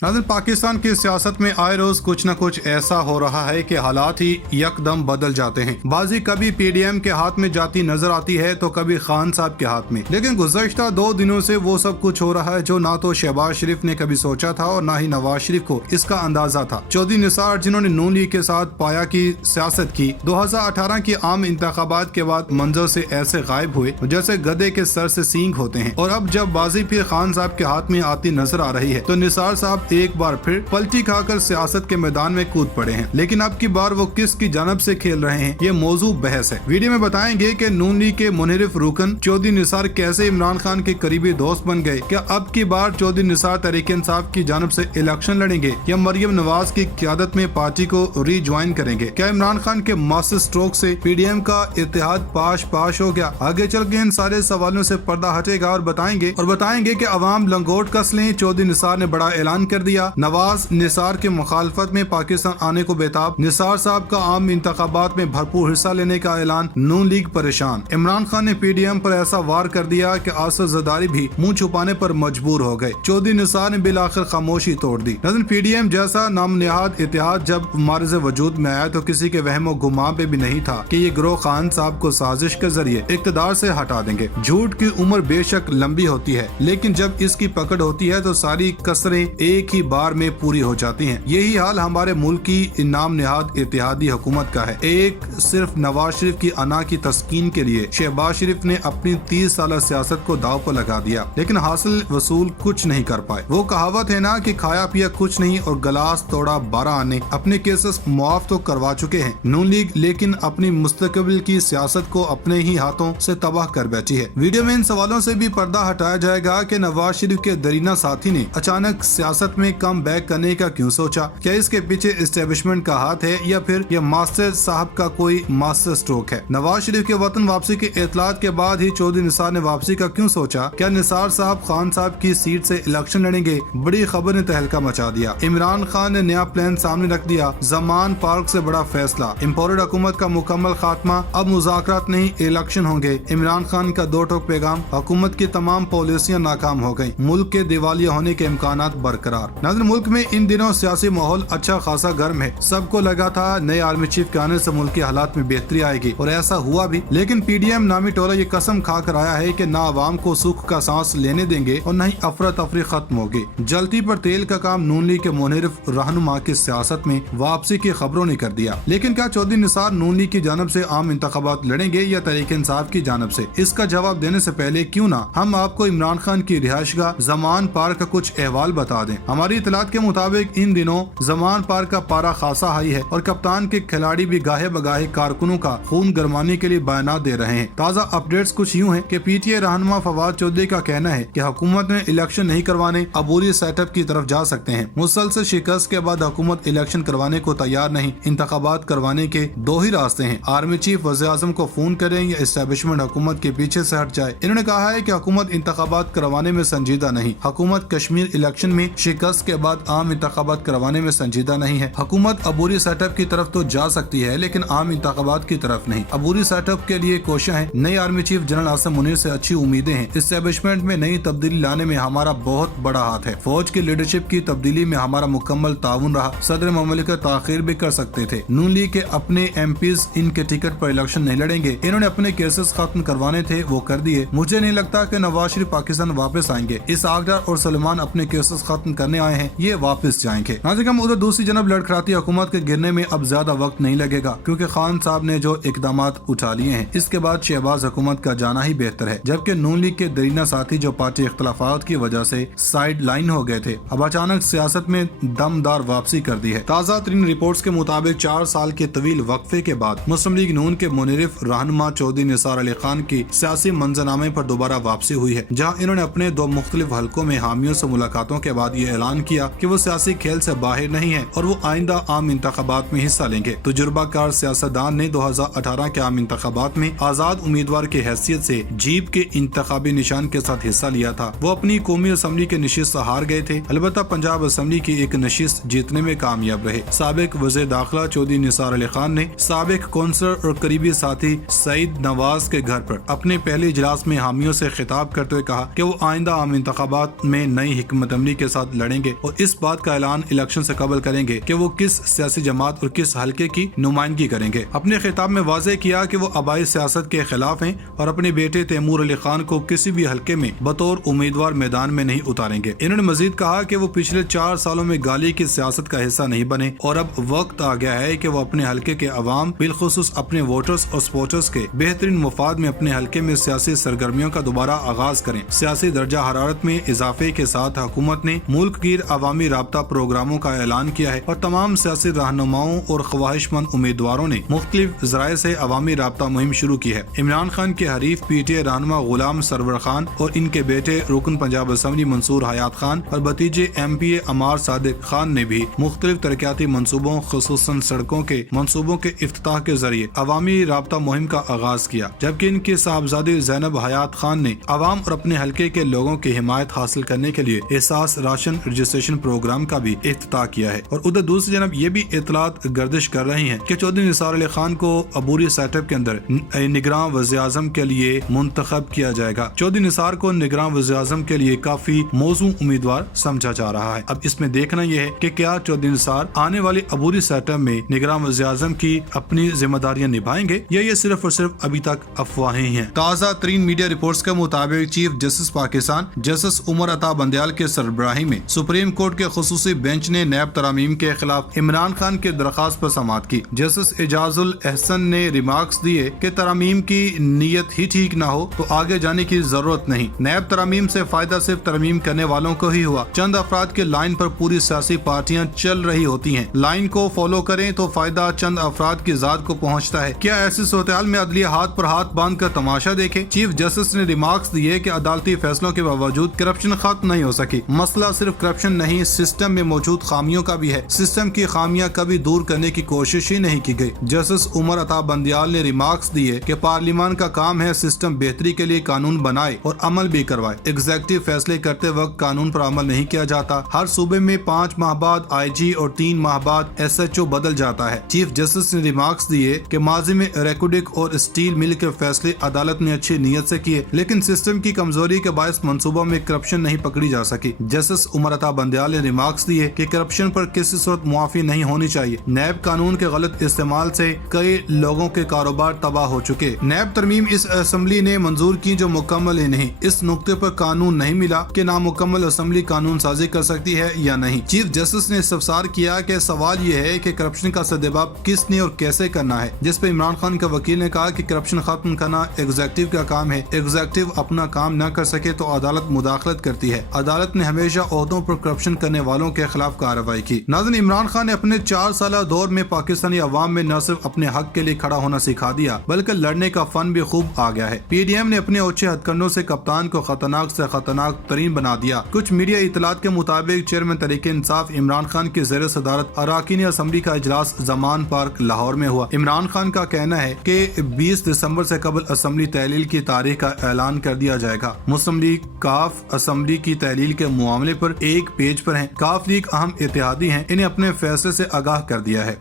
नाज़रीन, पाकिस्तान की सियासत में आए रोज कुछ न कुछ ऐसा हो रहा है कि हालात ही यकदम बदल जाते हैं। बाजी कभी पीडीएम के हाथ में जाती नजर आती है तो कभी खान साहब के हाथ में, लेकिन गुज़श्ता 2 दिनों से वो सब कुछ हो रहा है जो ना तो शहबाज शरीफ ने कभी सोचा था और ना ही नवाज शरीफ को इसका अंदाजा था। चौधरी निसार, जिन्होंने नून लीग के साथ पाया की सियासत की, 2018 की आम इंतखाबात के बाद मंजर से ऐसे गायब हुए जैसे गधे के सर से सींग होते हैं, और अब जब बाजी फिर खान साहब के हाथ में आती नजर आ रही है तो निसार साहब एक बार फिर पलटी खाकर सियासत के मैदान में कूद पड़े हैं। लेकिन अब की बार वो किस की जानब से खेल रहे हैं, ये मौजू बहस है। वीडियो में बताएंगे कि नून लीग के मुनहरिफ रुकन चौधरी निसार कैसे इमरान खान के करीबी दोस्त बन गए। क्या अब की बार चौधरी निसार तहरीक इंसाफ की जानब से इलेक्शन लड़ेंगे या मरियम नवाज की क़यादत में पार्टी को रीज्वाइन करेंगे? क्या इमरान खान के मास्टर स्ट्रोक से पीडीएम का इत्तेहाद पाश हो गया? आगे चल के इन सारे सवालों से पर्दा हटेगा और बताएंगे कि अवाम लंगोट कस लें। चौधरी निसार ने बड़ा ऐलान कर दिया। नवाज निसार की मुखालफत में पाकिस्तान आने को बेताब। निसार साहब का आम इंतखाबात में भरपूर हिस्सा लेने का ऐलान। नून लीग परेशान। इमरान खान ने पीडीएम पर ऐसा वार कर दिया कि आसर ज़रदारी भी मुंह छुपाने पर मजबूर हो गए। चौधरी निसार ने बिलाखिर खामोशी तोड़ दी। लेकिन पीडीएम जैसा नामनिहाद इत्तेहाद जब मारिज वजूद में आया तो किसी के वहमो गुमान पे भी नहीं था कि ये गिरोह खान साहब को साजिश के जरिए इक़्तिदार से हटा देंगे। झूठ की उम्र बेशक लंबी होती है, लेकिन जब इसकी पकड़ होती है तो सारी कसरें एक ही बार में पूरी हो जाती हैं। यही हाल हमारे मुल्क की नाम निहाद इत्तेहादी हुकूमत का है। एक सिर्फ नवाज शरीफ की अना की तस्कीन के लिए शहबाज शरीफ ने अपनी 30 साल सियासत को दाव पर लगा दिया, लेकिन हासिल वसूल कुछ नहीं कर पाए। वो कहावत है ना कि खाया पिया कुछ नहीं और गिलास तोड़ा 12 आने। अपने केसेस मुआफ तो करवा चुके हैं नून लीग, लेकिन अपनी मुस्तकबिल की सियासत को अपने ही हाथों से तबाह कर बैठी है। वीडियो में इन सवालों से भी पर्दा हटाया जाएगा कि नवाज शरीफ के दरीना साथी ने अचानक सियासत में कम बैक करने का क्यों सोचा? क्या इसके पीछे एस्टेब्लिशमेंट का हाथ है या फिर यह मास्टर साहब का कोई मास्टर स्ट्रोक है? नवाज शरीफ के वतन वापसी के इतलात के बाद ही चौधरी निसार ने वापसी का क्यों सोचा? क्या निसार साहब खान साहब की सीट से इलेक्शन लड़ेंगे? बड़ी खबर ने तहलका मचा दिया। इमरान खान ने नया प्लान सामने रख दिया। जमान पार्क से बड़ा फैसला, इम्पोर्टेड हुकूमत का मुकम्मल खात्मा, अब मुज़ाकरात नहीं इलेक्शन होंगे। इमरान खान का 2 टोक पैगाम, हुकूमत की तमाम पॉलिसियां नाकाम हो गयी, मुल्क के दिवालिया होने के इम्कानात बरकरार। नाज़रीन, मुल्क में इन दिनों सियासी माहौल अच्छा खासा गर्म है। सबको लगा था नए आर्मी चीफ के आने से मुल्क के हालात में बेहतरी आएगी और ऐसा हुआ भी। लेकिन पीडीएम नामी टोला ये कसम खा कर आया है कि ना आवाम को सुख का सांस लेने देंगे और न ही अफरा तफरी खत्म होगी। जलती पर तेल का काम नून लीग के मुनहरिफ रहनुमा की सियासत में वापसी की खबरों ने कर दिया। लेकिन क्या चौधरी निसार नून लीग की जानब से आम इंतखाबात लड़ेंगे या तहरीक इंसाफ की जानब से? इसका जवाब देने से पहले क्यों ना हम आपको इमरान खान की रिहायशगाह जमान पार्क का कुछ अहवाल बता दें। हमारी इतलात के मुताबिक इन दिनों जमान पार्क का पारा खासा हाई है और कप्तान के खिलाड़ी भी गाहे बगाहे कारकुनों का खून गरमाने के लिए बयान दे रहे हैं। ताज़ा अपडेट्स कुछ यूँ हैं कि पीटीए रहनुमा फवाद चौधरी का कहना है कि हुकूमत में इलेक्शन नहीं करवाने, अबूरी सेटअप की तरफ जा सकते हैं। मुसलसल शिकस्त के बाद हुकूमत इलेक्शन करवाने को तैयार नहीं। इंतखाबात करवाने के 2 ही रास्ते हैं, आर्मी चीफ वज़ीर आज़म को फोन करें या एस्टेब्लिशमेंट हुकूमत के पीछे से हट जाए। इन्होंने कहा है कि हुकूमत इंतखाबात करवाने में संजीदा नहीं। हुकूमत कश्मीर इलेक्शन में शिकस्त के बाद आम इंतखाबात करवाने में संजीदा नहीं है। हुकूमत अबूरी सेटअप की तरफ तो जा सकती है, लेकिन आम इंतखाबात की तरफ नहीं। अबूरी सेटअप के लिए कोशिश है। नई army chief general Asim Munir से अच्छी उम्मीदें हैं। एस्टेब्लिशमेंट में नई तब्दीली लाने में हमारा बहुत बड़ा हाथ है। फौज की लीडरशिप की तब्दीली में हमारा मुकम्मल ताउन रहा। सदर ममलिकत ताखिर भी कर सकते थे। नून लीग के अपने एमपीज इनके टिकट पर इलेक्शन नहीं लड़ेंगे। इन्होंने अपने केसेस खत्म करवाने थे, वो कर दिए। मुझे नहीं लगता कि नवाज शरीफ पाकिस्तान वापस आएंगे। इस आगदार और सलमान अपने केसेस खत्म करने आए हैं, ये वापस जाएंगे। नाज़रीन, उधर दूसरी जनब लड़खड़ाती हुकूमत के गिरने में अब ज्यादा वक्त नहीं लगेगा, क्योंकि खान साहब ने जो इकदामात उठा लिए हैं, इसके बाद शहबाज हुकूमत का जाना ही बेहतर है। जबकि नून लीग के दरीना साथी जो पार्टी इख्तलाफात की वजह से साइड लाइन हो गए थे, अब अचानक सियासत में दमदार वापसी कर दी है। ताज़ा तरीन रिपोर्ट्स के मुताबिक 4 साल के तवील वक्फे के बाद मुस्लिम लीग नून के मुनहरिफ रहनुमा चौधरी निसार अली खान की सियासी मंजरनामे पर दोबारा वापसी हुई है, जहाँ इन्होंने अपने 2 मुख्तलिफ हलकों में हामियों से मुलाकातों के बाद ये ऐलान किया कि वो सियासी खेल से बाहर नहीं है और वो आइंदा आम इंतखाबात में हिस्सा लेंगे। तजुर्बाकार सियासतदान ने 2018 के आम इंतखाबात में आजाद उम्मीदवार की हैसियत से जीप के इंतखाबी निशान के साथ हिस्सा लिया था। वो अपनी कौमी असम्बली के नशिस्त हार गए थे, अलबत्ता पंजाब असम्बली की एक नशिस्त जीतने में कामयाब रहे। साबिक वज़ीर दाखिला चौधरी निसार अली खान ने साबिक कौंसलर और करीबी साथी सईद नवाज के घर पर अपने पहले इजलास में हामियों से खिताब करते हुए कहा कि वो आइंदा आम इंतखाबात में नई हिकमत अमली के साथ لڑیں گے اور اس بات کا اعلان الیکشن سے قبل کریں گے کہ وہ کس سیاسی جماعت اور کس حلقے کی نمائندگی کریں گے۔ اپنے خطاب میں واضح کیا کہ وہ آبائی سیاست کے خلاف ہیں اور اپنے بیٹے تیمور علی خان کو کسی بھی حلقے میں بطور امیدوار میدان میں نہیں اتاریں گے۔ انہوں نے مزید کہا کہ وہ پچھلے 4 سالوں میں گالی کی سیاست کا حصہ نہیں بنے اور اب وقت آ گیا ہے کہ وہ اپنے حلقے کے عوام بالخصوص اپنے ووٹرز اور سپورٹرز کے بہترین مفاد میں اپنے حلقے میں سیاسی سرگرمیوں کا دوبارہ آغاز کریں۔ سیاسی درجہ حرارت میں اضافے کے ساتھ حکومت نے ملک گیر عوامی رابطہ پروگراموں کا اعلان کیا ہے اور تمام سیاسی رہنماؤں اور خواہش مند امیدواروں نے مختلف ذرائع سے عوامی رابطہ مہم شروع کی ہے۔ عمران خان کے حریف پی ٹی آئی رہنما غلام سرور خان اور ان کے بیٹے رکن پنجاب اسمبلی منصور حیات خان اور بھتیجے ایم پی اے عمار صادق خان نے بھی مختلف ترقیاتی منصوبوں خصوصاً سڑکوں کے منصوبوں کے افتتاح کے ذریعے عوامی رابطہ مہم کا آغاز کیا، جبکہ ان کی صاحبزادی زینب حیات خان نے عوام اور اپنے حلقے کے لوگوں کی حمایت حاصل کرنے کے لیے احساس راشن رجسٹریشن پروگرام کا بھی افتتاح کیا ہے۔ اور ادھر دوسری جانب یہ بھی اطلاعات گردش کر رہی ہیں کہ چودھری نثار علی خان کو عبوری سیٹ اپ کے اندر نگراں وزیر اعظم کے لیے منتخب کیا جائے گا۔ چودھری نثار کو نگراں وزیر اعظم کے لیے کافی موزوں امیدوار سمجھا جا رہا ہے۔ اب اس میں دیکھنا یہ ہے کہ کیا چودھری نثار آنے والے عبوری سیٹ اپ میں نگراں وزیر اعظم کی اپنی ذمہ داریاں نبھائیں گے یا یہ صرف اور صرف ابھی تک افواہیں ہیں۔ تازہ ترین میڈیا رپورٹس کے مطابق chief justice Pakistan justice Umar Ata Bandial کے سربراہی میں سپریم کورٹ کے خصوصی بینچ نے نیب ترامیم کے خلاف عمران خان کی درخواست پر سماعت کی۔ جسٹس اعجاز الاحسن نے ریمارکس دیے کہ ترامیم کی نیت ہی ٹھیک نہ ہو تو آگے جانے کی ضرورت نہیں۔ نیب ترامیم سے فائدہ صرف ترمیم کرنے والوں کو ہی ہوا۔ چند افراد کے لائن پر پوری سیاسی پارٹیاں چل رہی ہوتی ہیں، لائن کو فالو کریں تو فائدہ چند افراد کی ذات کو پہنچتا ہے۔ کیا ایسی صورتحال میں عدلیہ ہاتھ پر ہاتھ باندھ کر تماشا دیکھے؟ چیف جسٹس نے ریمارکس دیے کہ عدالتی فیصلوں کے باوجود کرپشن ختم نہیں ہو سکی۔ مسئلہ صرف کرپشن نہیں، سسٹم میں موجود خامیوں کا بھی ہے۔ سسٹم کی خامیاں کبھی دور کرنے کی کوشش ہی نہیں کی گئی۔ جسٹس عمر عطا بندیال نے ریمارکس دیے کہ پارلیمان کا کام ہے سسٹم بہتری کے لیے قانون بنائے اور عمل بھی کروائے۔ ایگزیکٹو فیصلے کرتے وقت قانون پر عمل نہیں کیا جاتا۔ ہر صوبے میں 5 ماہ بعد آئی جی اور 3 ماہ بعد ایس ایچ او بدل جاتا ہے۔ چیف جسٹس نے ریمارکس دیے کہ ماضی میں ریکوڈک اور اسٹیل مل کے فیصلے عدالت نے اچھی نیت سے کیے، لیکن سسٹم کی کمزوری کے باعث منصوبہ میں کرپشن نہیں پکڑی جا سکی۔ جسٹس عمر عطا بندیال نے ریمارکس دیے کہ کرپشن پر کسی صورت معافی نہیں ہونی چاہیے۔ نیب قانون کے غلط استعمال سے کئی لوگوں کے کاروبار تباہ ہو چکے۔ نیب ترمیم اس اسمبلی نے منظور کی جو مکمل ہی نہیں۔ اس نقطے پر قانون نہیں ملا کہ نامکمل اسمبلی قانون سازی کر سکتی ہے یا نہیں۔ چیف جسٹس نے استفسار کیا کہ سوال یہ ہے کہ کرپشن کا سدباب کس نے اور کیسے کرنا ہے، جس پہ عمران خان کا وکیل نے کہا کہ کرپشن ختم کرنا ایگزیکٹو کا کام ہے، ایگزیکٹو اپنا کام نہ کر سکے تو عدالت مداخلت کرتی ہے۔ عدالت نے ہمیشہ عہدوں پر کرپشن کرنے والوں کے خلاف کارروائی کی۔ ناظرین، عمران خان نے اپنے 4 سالہ دور میں پاکستانی عوام میں نہ صرف اپنے حق کے لیے کھڑا ہونا سکھا دیا بلکہ لڑنے کا فن بھی خوب آ گیا ہے۔ پی ڈی ایم نے اپنے اونچے ہتھ کنڈوں سے کپتان کو خطرناک سے خطرناک ترین بنا دیا۔ کچھ میڈیا اطلاعات کے مطابق چیئرمین تحریک انصاف عمران خان کی زیر صدارت اراکین اسمبلی کا اجلاس زمان پارک لاہور میں ہوا۔ عمران خان کا کہنا ہے کہ 20 دسمبر سے قبل اسمبلی تحلیل کی تاریخ کا اعلان کر دیا جائے گا۔ مسلم لیگ کاف اسمبلی کی تحلیل کے معاملے پر ایک پیج پر ہیں۔ کاف لیگ اہم اتحادی ہیں، انہیں اپنے فیصلے سے آگاہ کر دیا ہے۔